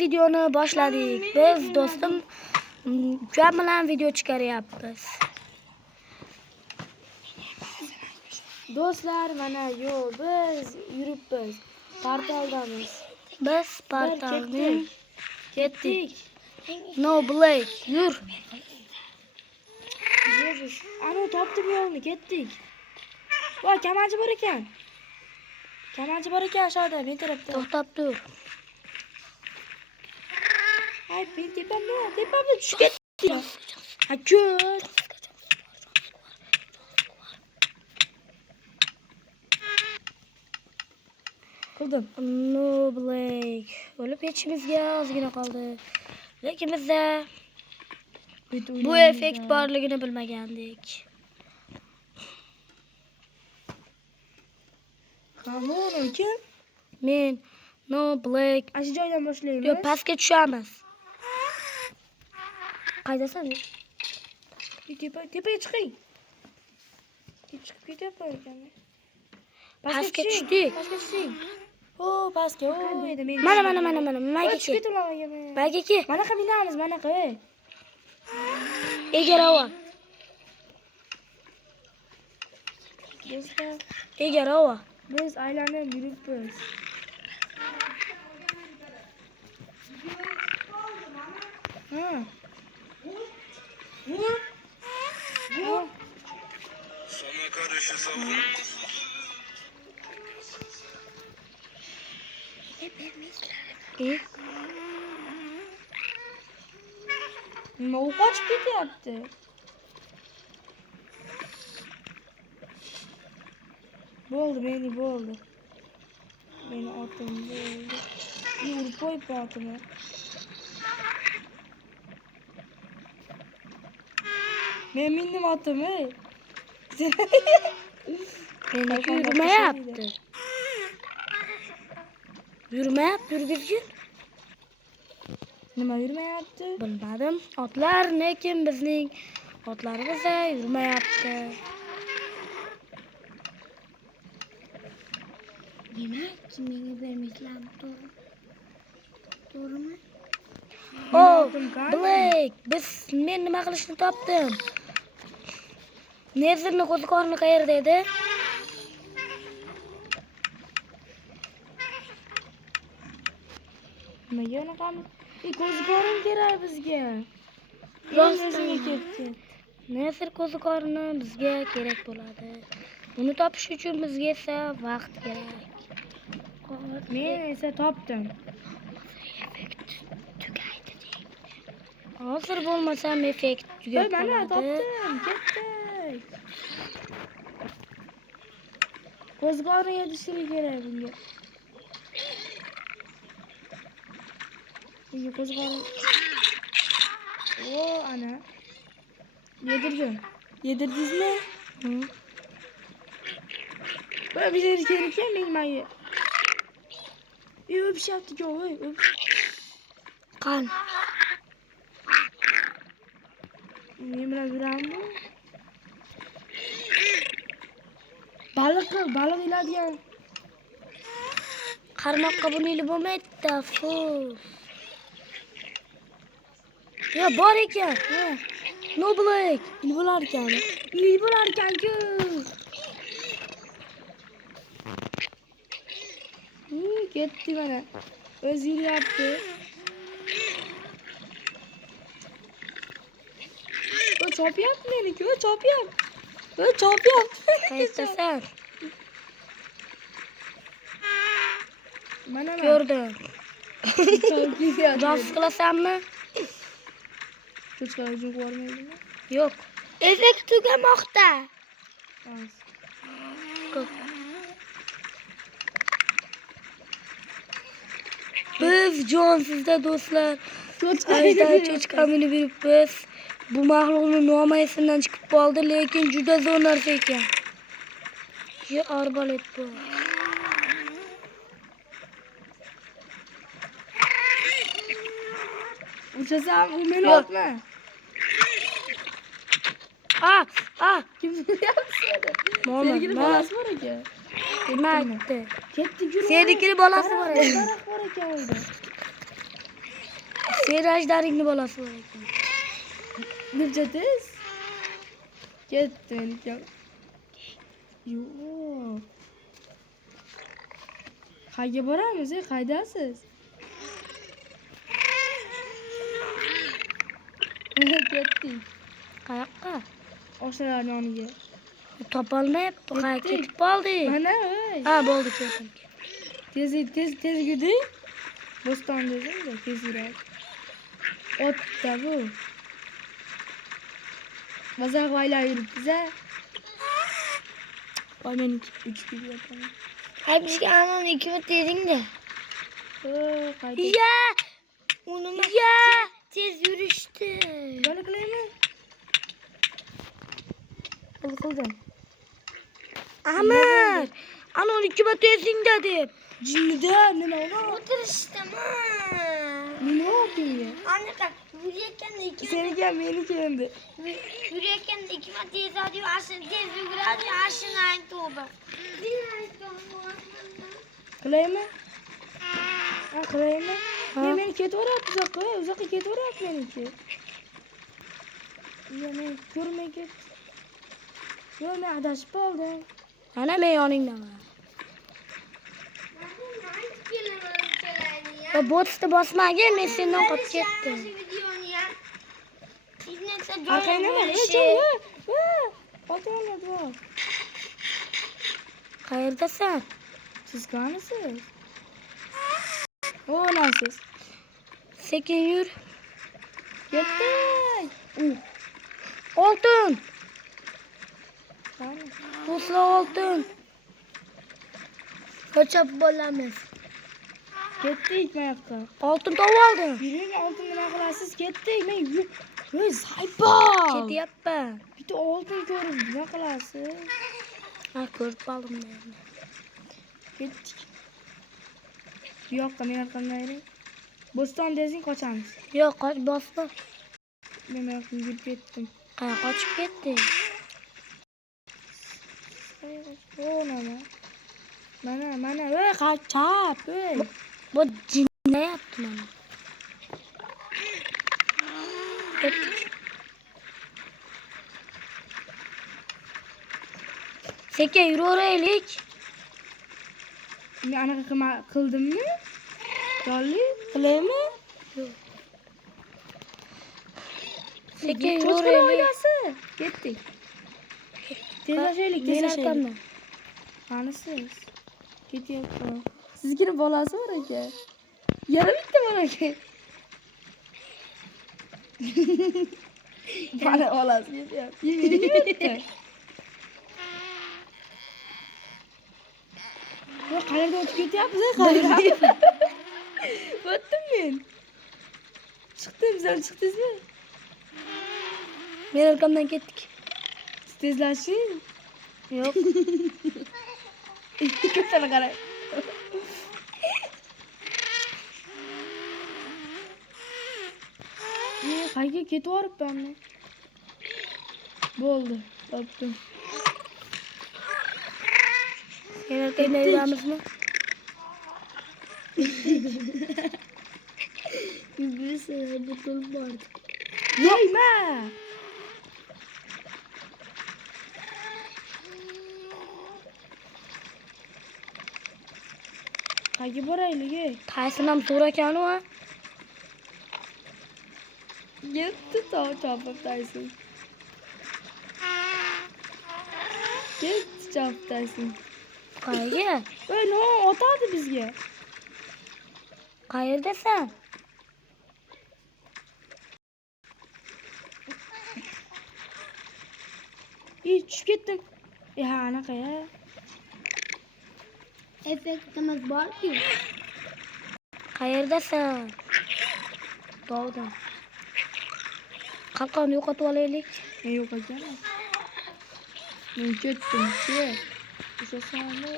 Videonu boshladik. Biz do'stim ukam bilan video chiqaryapmiz. Do'stlar, mana yo'q, biz yuribmiz. Portaldamiz. Biz portalning Ketdik. No Black yur. Ana topdim yo'lni, ketdik. Voy, kamalchi bor ekan. Kamalchi bor ekan aşağıda, men tarafda. To'xtab tur. Ay, men tepamda tushib ketdim. Ha, ko'r. Qildim. No Black. O'lib ketishimizga ozgina qoldi. Lekin bizda bu effekt borligini bilmagandik. Qamon ekan. Men No Black. Ashi joydan boshlaymiz. Yo'q, pastga tushamiz. Qaydasan? Tepaga chiqing. Chiqib ketyapman ekan. Pastga tushdik. Pastga tushing. O, pastga. O, edi men. Mana. Mayga Tushib ke. ketdim. Mayga ke. Manaqa minamiz, manaqa. Egarova. Do'stlar, Egarova. biz aylanib yuribmiz. Ha. Sana karşı savun. Nima u qochib ketyapti? Bo'ldi, bo'ldi. Meni otim bo'ldi. Urib qo'yib otini. Men mindim otimi. Meniki yurmayapti. Yurgizgin. Nima yurmayapti? Bilmadim. Otlar lekin bizning otlarimiz yurmayapti. Demek ki menga vermeklarmi to'g'rimi? Oh, Black, men nima qilishni topdim. Nezirni qo'ziqorni qayerda edi? Nimaga unaqamiz? Qo'ziqorin kerak bizga. O'zingga ketdi. Nezir qo'ziqorni bizga kerak bo'ladi. Uni topish uchun bizga esa vaqt kerak. Men esa topdim. Hozir bo'lmasam effekt tugab Mana qoladi. topdim, ketdik. Qo'ziqorin yetishtirib kerak bunga. Bunga qo'ziqorin. O, ana. Yedirdim. Yedirdingizmi? Böyle bir şey gerekir mi mayı? Bir şey yaptık ya, Qan. Ne bilen duran mı? Balık iladı ya. Qarmoqqa buni ilib bo'lmaydi, afsus. Ya bor ekan. No Black. İl bularken ki. Gitti bana. Özgür yaptı. O çap yaptı beni ki. O çap yaptı. Qayerdasan? Mana Ko'rdim. Çok güzel. Bas qilasanmi? Çocuklar ucun koymaydı. Yo'q. Effekt tugamoqda. Ko'p. Biz jonsizda do'stlar. Aydan cho'chqa minib yuribmiz. Bu mahluqning nomi esimdan chiqib qoldi, lekin juda zo'r narsa ekan. Yo, arbalet bu. Uçasam bu beni Yok. atma. Kimse yapsın? Muhammed, Sevgili balası var ki. Demakdi. Ketdi yürü. Senikini balasi bor edi. Daraxt bor ekan uyda. Seni ajdaringni bolasi bor ekan. Nurja tez. Ketdi meniki. Yo'q. Qayerga boramiz? Qaydasiz? Ketdik. Qayoqqa? Oshalar yoniga. Topolmayapti. Qayerga Ketdik. ketib qoldik? Mana ey. Ha, bo'ldi, ketdim. Tez giding. Bo'ston dedim-da, tez yuradi. Otda bu. Bazaq vaylar yuribdi-za. Voy meniki 3 kelyapman. Hay bizga anon 2 minut deding-da. Qayda? Ya! Unumi Ya! tez yurishdi. Bana qilaymi? Qildim. Amir! Anon 2 marta esingda deb. Jinnida nima uni? O'tirishdimi? Nima o'qiyga? Anaqa yurayotganda 2 Seniki ham meniki endi. yurayotganda 2 marta tez adiyu, ashini tez yuguradi, ashini ayni to'g'ri. Qilaymi? Ha, qilaymi? Men ketaveryapti uzoqqa ketaveryapti meniki. Men ko'rmay ketdi. Yo'q, men adashib qoldim. Ana men yoningdaman. Va botni bosmagin, men sendan qolib ketdim. Orqangda mana, Ota-ona bor. Qayerdasan? Siz qanisiz? Onasiz. Sekin yur. Ketdik. Oltin. Qani? Do'stlar, oltin. Qochib bo'lamiz. Ketdik bu yoqqa. Oltin topib oldim. Yuring, oltin nima qilasiz? Ketdik. Men saypol. Ketyapman. Bitta oltin ko'rib nima qilasiz? Ha, ko'rib qoldim men. Ketdik. Bu yoqqa men orqamdan yuring. Bo'ston desing qochamiz. Yo'q, qoch bosma. Men bu yoqqa yurib ketdim. Qayerga qochib ketding? Mana, qachab, Bu jinnayapti mana. Ketdik. Sekin yuraveraylik. Men anaqa qildimmi? Jolli, qilaymi? Sekin Cho'chqalar yuraveraylik. oilasi. Ketdik. Tezlashaylik. Qanisiz? Ketyapti. Siznikini bolasi bor ekan. Yana bitta bor ekan. Mana bolasi ketyapti. Yeyapti. Yo, qayerga o'tib ketyapmiz? Qayerga? O'tdim men. Chiqdim, sizlar chiqdingizmi? Men orqamdan ketdik. Tezlashing. Yo'q. Ko'pdan qarang. Qayerga ketaveribman men? Bo'ldi, topdim. Sen orqangdan yuramizmi? Biz butul bordik. Yeyma. Qayerga boraylik? Qaysinam so'rakan u? Yetti chopib taysin. Yetti chopib taysin. Qayerga? Ey, no, otadi bizga. Qayerdasan? Tushib ketdim. Ha, anaqa ya. Effektimiz bor-ku. Qayerdasan? Dovda. Qalqonni yo'qotib olaylik. Men yo'q ekan. Men ketdim. O'sasani.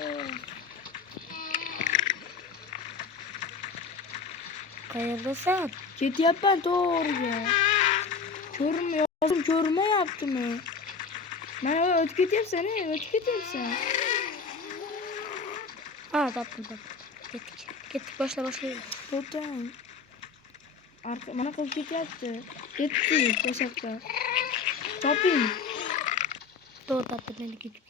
Qayerdasan? Ketyapman to'g'riga. Ko'rmayaptimi? Mana o'tib ketyapsan, o'tib ketyapsan. Ha, topdim. Ketdik. Boshla. To'xtang. Mana qilib ketyapti. Ketdi to'shakka. Toping. To'rt attirdan ketib.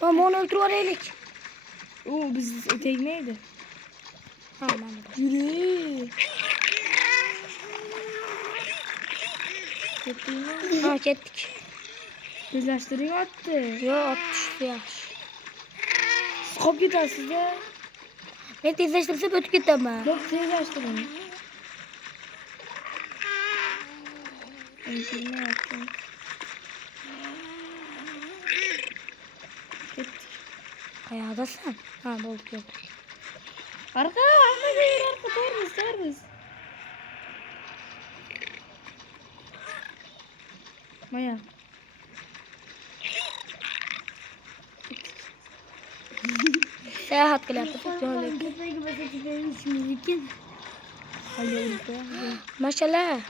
Tamam onu öldürüp araylık. Biz tegmaydi. Ha mana da. Yürü. Ketdingmi? Ha ketdik. Tezlashtiring otdi. Yo atıştı yaxshi. Qolib ketasiz-da. Men tezlashtirsam o'tib ketaman. Yo'q, tezlashtiring. Ketdik. Qayerdasan? Ha bo'ldi keldim. Arqaga yur, arqa tormiz. Maya. Seyahat qilyapmiz. Yo'lak. Mashallah.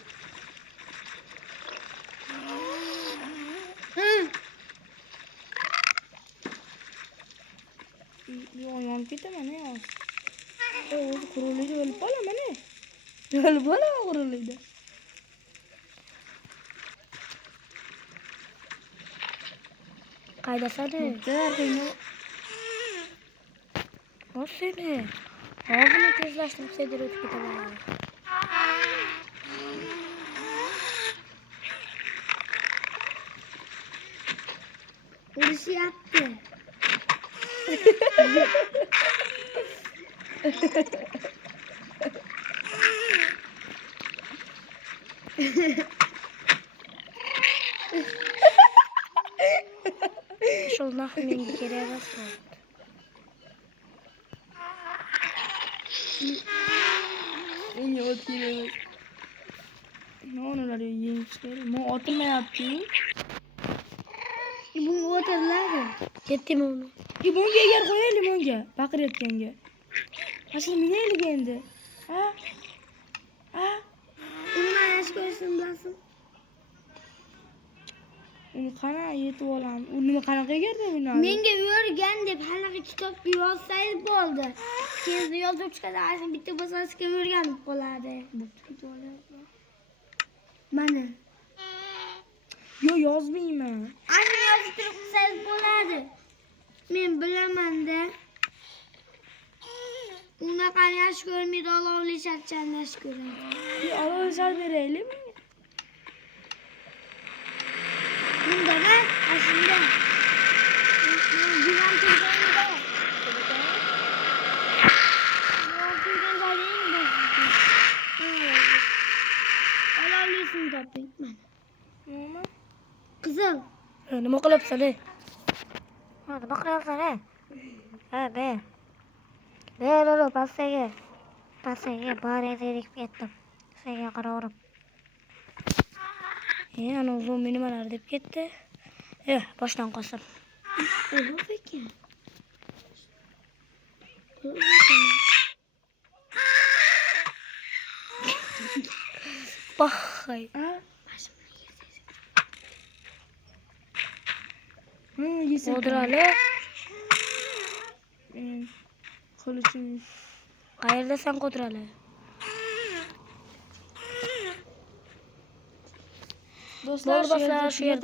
Yonib ketaman ya. O'zi quruqlikda o'lib qolaman e. O'lib qolaman quruqlikda. Qaydasan? Darqingni O seni. Ağzını tezleştirip sedir ötüp ketaman. Uruşu yaptı. Şundan bir kere basma. Endi ot kelamiz. Nonular yeyishlar. Men otilmayapti. Bunga o'tirladi. Ketdimi onu? Limonga egar qo'y, limonga. Baqirayotganga. Asli minaylik endi. Ha? Uni yash ko'rsin bilasin. Uni qana yetib olamiz. U nima qanaqa egarda buni? Menga o'rgan deb hanaqa kitobga yozsangiz bo'ldi. Keyin yozib chiqadi, bitta bo'lsangiz o'rganib qoladi. Mana. Yo, yozmayman. Ana yozib turibsangiz bo'ladi. Men bilaman-da. Unaqa yaxshi ko'rmaydi, olovli sharchan yaxshi ko'radi. Bir olov sal beraylikmi? Bunda da aslında. Güven turbayında. Güven turbayında değil mi? Olovlisini toping mana. Nima? Qizil. Nima qilyapsan ey? Ha, nima qilyapsan ey? Ha, be. Be, pastaga. Pastaga bari zerikib ketdim. Senga qaraverib. Ana uzun minimalar deb ketdi. Boshdan qolsin. Oha ekan. Bahay. Ha? Yesem. Odrali. Qilichim. Qayerdasan Qodrali? Do'stlar, Bo'lmasa shu yerda